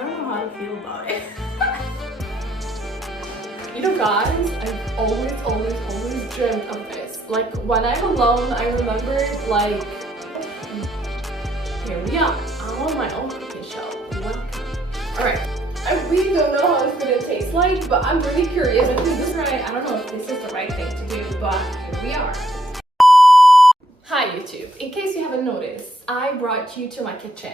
I don't know how to feel about it. You know, guys, I've always dreamt of this. Like, when I'm alone, I remember, like, here we are. I'm on my own cooking show. Welcome. Alright. I really don't know how it's gonna taste like, but I'm really curious because this is right. I don't know if this is the right thing to do, but here we are. Hi YouTube. In case you haven't noticed, I brought you to my kitchen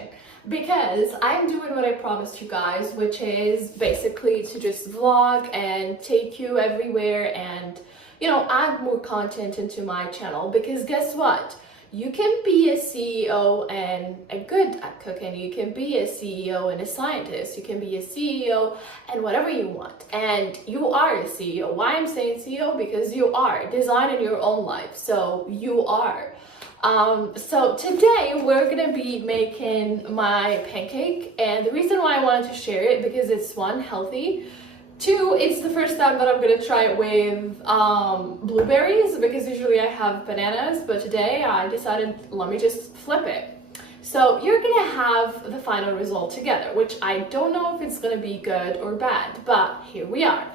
because I'm doing what I promised you guys, which is basically to just vlog and take you everywhere and, you know, add more content into my channel. Because guess what? You can be a CEO and a good at cooking. You can be a CEO and a scientist. You can be a CEO and whatever you want. And you are a CEO. Why I'm saying CEO? Because you are designing your own life. So you are. So today we're gonna be making my pancake, and the reason why I wanted to share it because it's one, healthy, two, it's the first time that I'm gonna try it with blueberries, because usually I have bananas, but today I decided let me just flip it. So you're gonna have the final result together, which I don't know if it's gonna be good or bad, but here we are.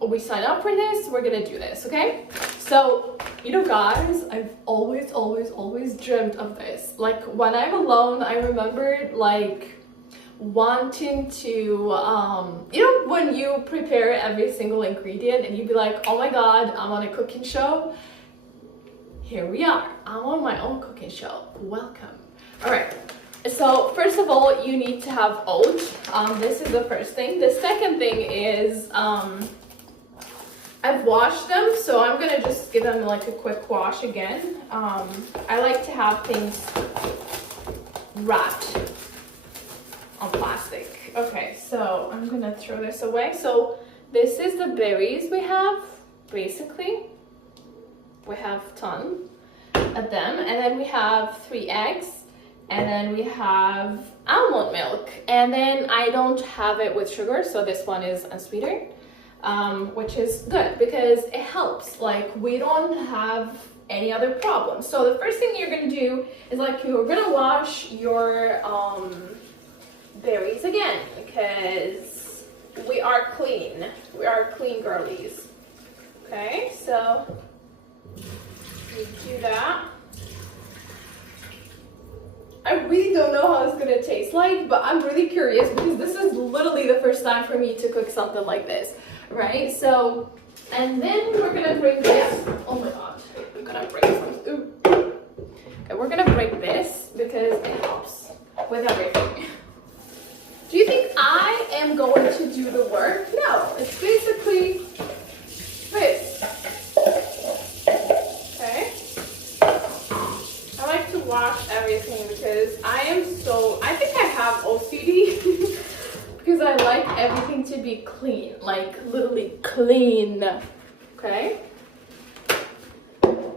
We signed up for this, we're gonna do this, okay? So, you know, guys, I've always dreamt of this. Like, when I'm alone, I remember, like, wanting to, you know, when you prepare every single ingredient and you'd be like, oh my god, I'm on a cooking show. Here we are. I'm on my own cooking show. Welcome. All right. So first of all, you need to have oats. This is the first thing. The second thing is I've washed them, so I'm gonna just give them like a quick wash again. I like to have things wrapped on plastic. Okay, so I'm gonna throw this away. So this is the berries we have, basically. We have a ton of them, and then we have 3 eggs. And then we have almond milk, and then I don't have it with sugar, so this one is unsweetened, which is good because it helps. Like, we don't have any other problems. So the first thing you're gonna do is, like, you're gonna wash your berries again because we are clean. We are clean girlies. Okay, so you do that. I really don't know how it's gonna taste like, but I'm really curious because this is literally the first time for me to cook something like this, right? So, and then we're gonna break this. Oh my god, I'm gonna break some. Ooh. Okay, we're gonna break this because it helps with everything. Do you think I am going to do the work? No, it's basically this. Wash everything because I think I have OCD because I like everything to be clean, like literally clean. Okay,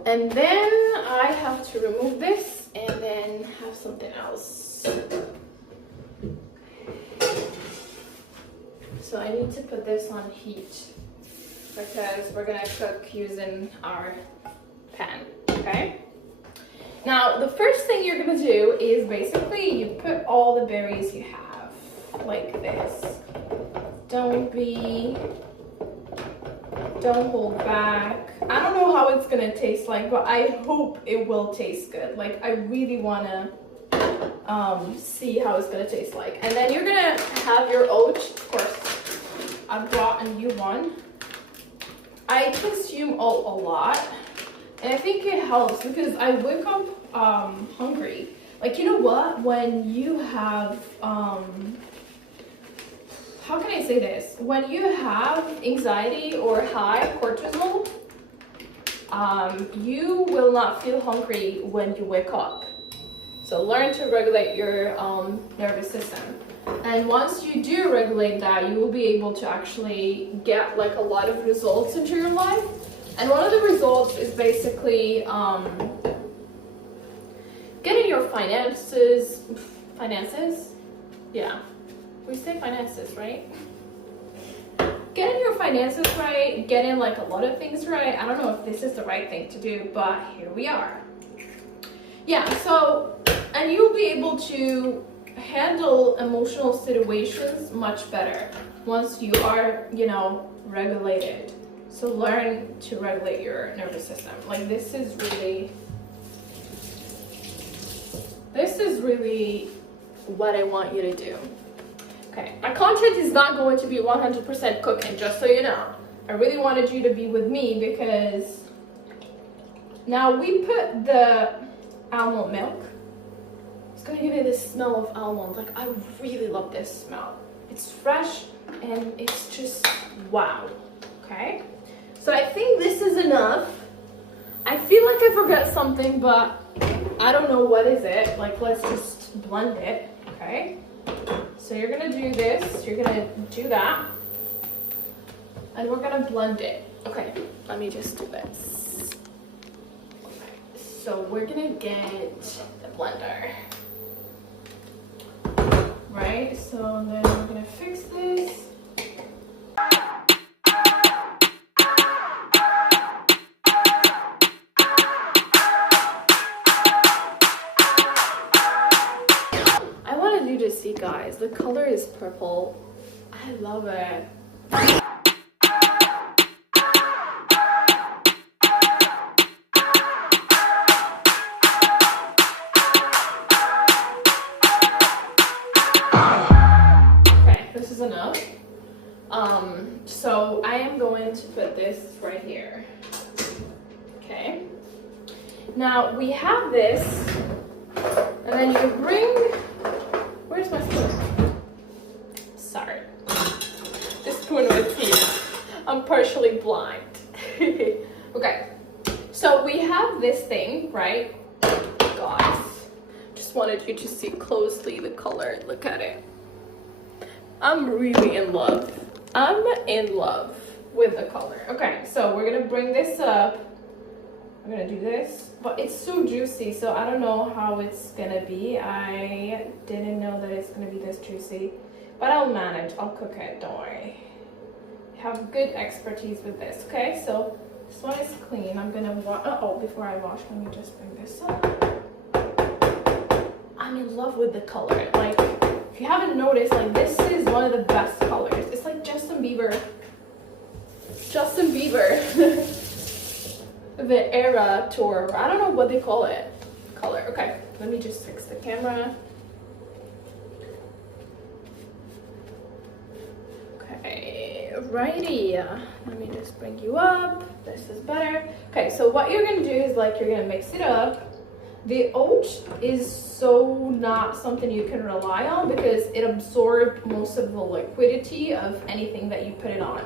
and then I have to remove this and then have something else. So I need to put this on heat because we're gonna cook using our pan. Okay. Now, the first thing you're gonna do is basically you put all the berries you have, like this. Don't hold back. I don't know how it's gonna taste like, but I hope it will taste good. Like, I really wanna see how it's gonna taste like. And then you're gonna have your oats. Of course, I brought a new one. I consume oat a lot. And I think it helps because I wake up hungry. Like, you know what? When you have, how can I say this? When you have anxiety or high cortisol, you will not feel hungry when you wake up. So learn to regulate your nervous system. And once you do regulate that, you will be able to actually get like a lot of results into your life. And one of the results is basically getting your finances, yeah, we say finances, right? Getting your finances right, getting like a lot of things right. I don't know if this is the right thing to do, but here we are. Yeah, so, and you'll be able to handle emotional situations much better once you are, you know, regulated. So learn to regulate your nervous system. Like this is really what I want you to do. Okay, my content is not going to be 100% cooking, just so you know. I really wanted you to be with me because now we put the almond milk. It's gonna give you this smell of almond. Like I really love this smell. It's fresh and it's just wow. Okay, so I think this is enough. I feel like I forgot something, but I don't know what is it. Like let's just blend it. Okay, so you're gonna do this. You're gonna do that. And we're gonna blend it. Okay, let me just do this. Okay, so we're gonna get the blender. Right, so then we're gonna fix this. I wanted you to see, guys, the color is purple. I love it. Enough. So I am going to put this right here. Okay. Now we have this, and then you bring. Where's my spoon? Sorry, this spoon was here. I'm partially blind. Okay. So we have this thing, right, guys? Just wanted you to see closely the color. Look at it. I'm really in love. I'm in love with the color. Okay, so we're gonna bring this up. I'm gonna do this, but it's so juicy, so I don't know how it's gonna be. I didn't know that it's gonna be this juicy, but I'll manage. I'll cook it, don't worry. I have good expertise with this. Okay, so this one is clean. I'm gonna wash. Before I wash, let me just bring this up. I'm in love with the color. Like, if you haven't noticed, like this is one of the best colors. It's like Justin Bieber. The Era Tour. I don't know what they call it. Color. Okay, let me just fix the camera. Okay, righty. Let me just bring you up. This is better. Okay, so what you're gonna do is like you're gonna mix it up. The oat is so not something you can rely on because it absorbs most of the liquidity of anything that you put it on.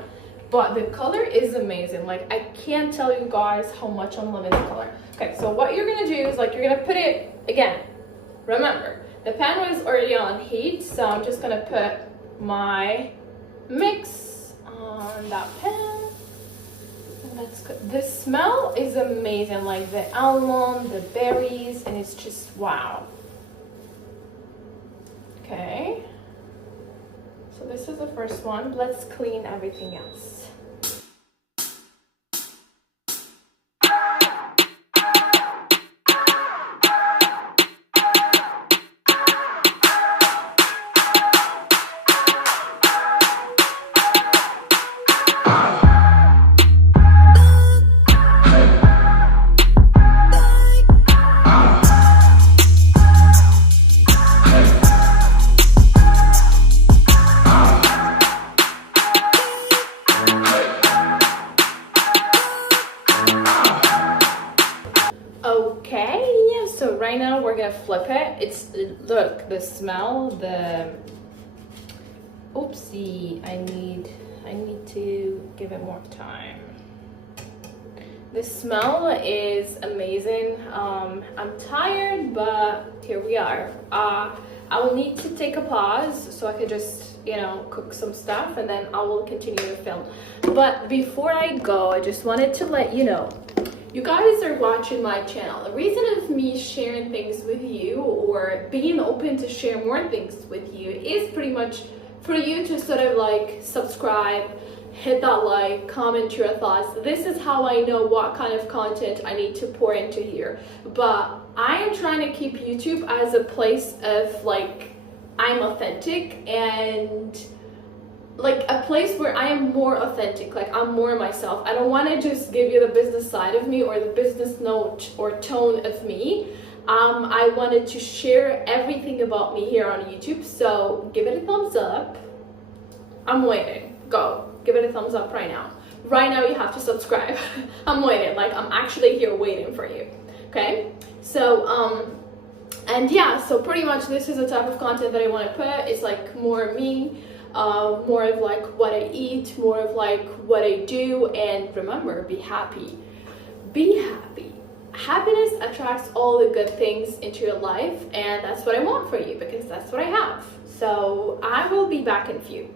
But the color is amazing. Like I can't tell you guys how much I'm loving the color. Okay, so what you're gonna do is like you're gonna put it again. Remember, the pan was already on heat, so I'm just gonna put my mix on that pan. That's good. The smell is amazing, like the almond, the berries, and it's just wow. Okay, so this is the first one. Let's clean everything else. Okay, so right now we're gonna flip it. Look, the smell, oopsie, I need to give it more time. The smell is amazing. I'm tired, but here we are. I will need to take a pause so I could just, you know, cook some stuff and then I will continue to film. But before I go, I just wanted to let you know, you guys are watching my channel. The reason of me sharing things with you or being open to share more things with you is pretty much for you to sort of like subscribe, hit that like, comment your thoughts. This is how I know what kind of content I need to pour into here. But I am trying to keep YouTube as a place of like I'm authentic, and like a place where I am more authentic, like I'm more myself. I don't want to just give you the business side of me or the business note or tone of me. I wanted to share everything about me here on YouTube, so give it a thumbs up. I'm waiting. Go, give it a thumbs up right now. Right now you have to subscribe. I'm waiting, like I'm actually here waiting for you. Okay, so and yeah, so pretty much this is the type of content that I want to put. It's like more me, more of like what I eat, more of like what I do. And remember, be happy. Be happy. Happiness attracts all the good things into your life, and that's what I want for you because that's what I have. So I will be back in a few.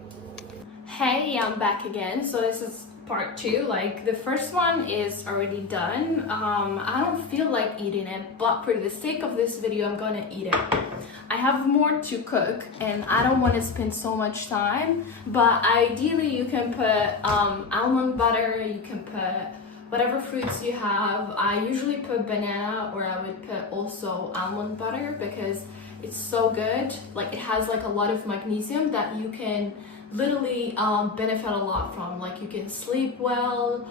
Hey, I'm back again. So this is part 2. Like the first one is already done. I don't feel like eating it, but for the sake of this video, I'm gonna eat it. I have more to cook and I don't want to spend so much time, but ideally you can put almond butter, you can put whatever fruits you have. I usually put banana, or I would put also almond butter because it's so good. Like it has like a lot of magnesium that you can literally benefit a lot from. Like you can sleep well,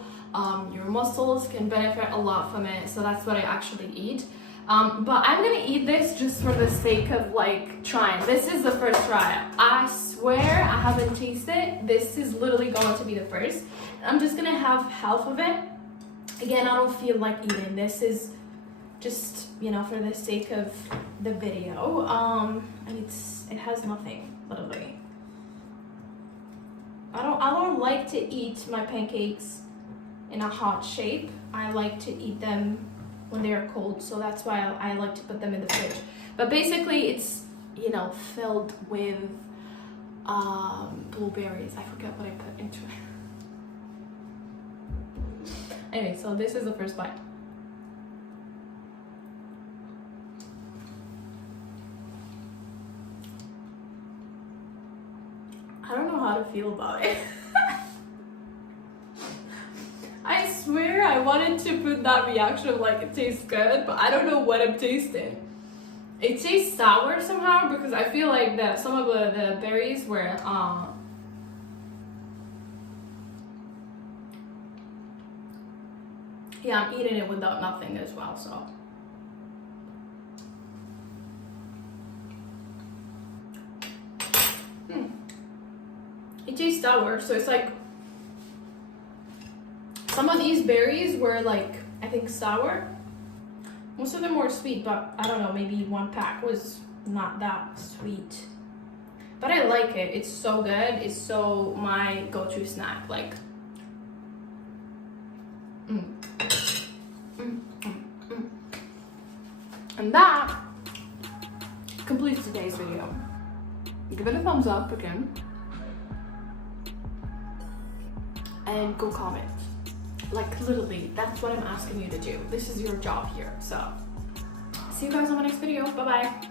your muscles can benefit a lot from it. So that's what I actually eat. But I'm gonna eat this just for the sake of like trying. This is the first try. I swear I haven't tasted. This is literally going to be the first. I'm just gonna have half of it. Again, I don't feel like eating. This is just, you know, for the sake of the video. And it has nothing, literally. I don't like to eat my pancakes in a hot shape. I like to eat them when they are cold, so that's why I like to put them in the fridge. But basically it's, you know, filled with blueberries. I forget what I put into it. Anyway, so this is the first bite. I don't know how to feel about it. I swear I wanted to put that reaction of like it tastes good, but I don't know what I'm tasting. It tastes sour somehow because I feel like that some of the berries were yeah, I'm eating it without nothing as well, so. It tastes sour, so it's like some of these berries were like, I think sour. Most of them were sweet, but I don't know, maybe one pack was not that sweet. But I like it, it's so good. It's so my go-to snack, like. And that completes today's video. Give it a thumbs up again. And go comment. Like literally, that's what I'm asking you to do. This is your job here. So see you guys on my next video. Bye bye.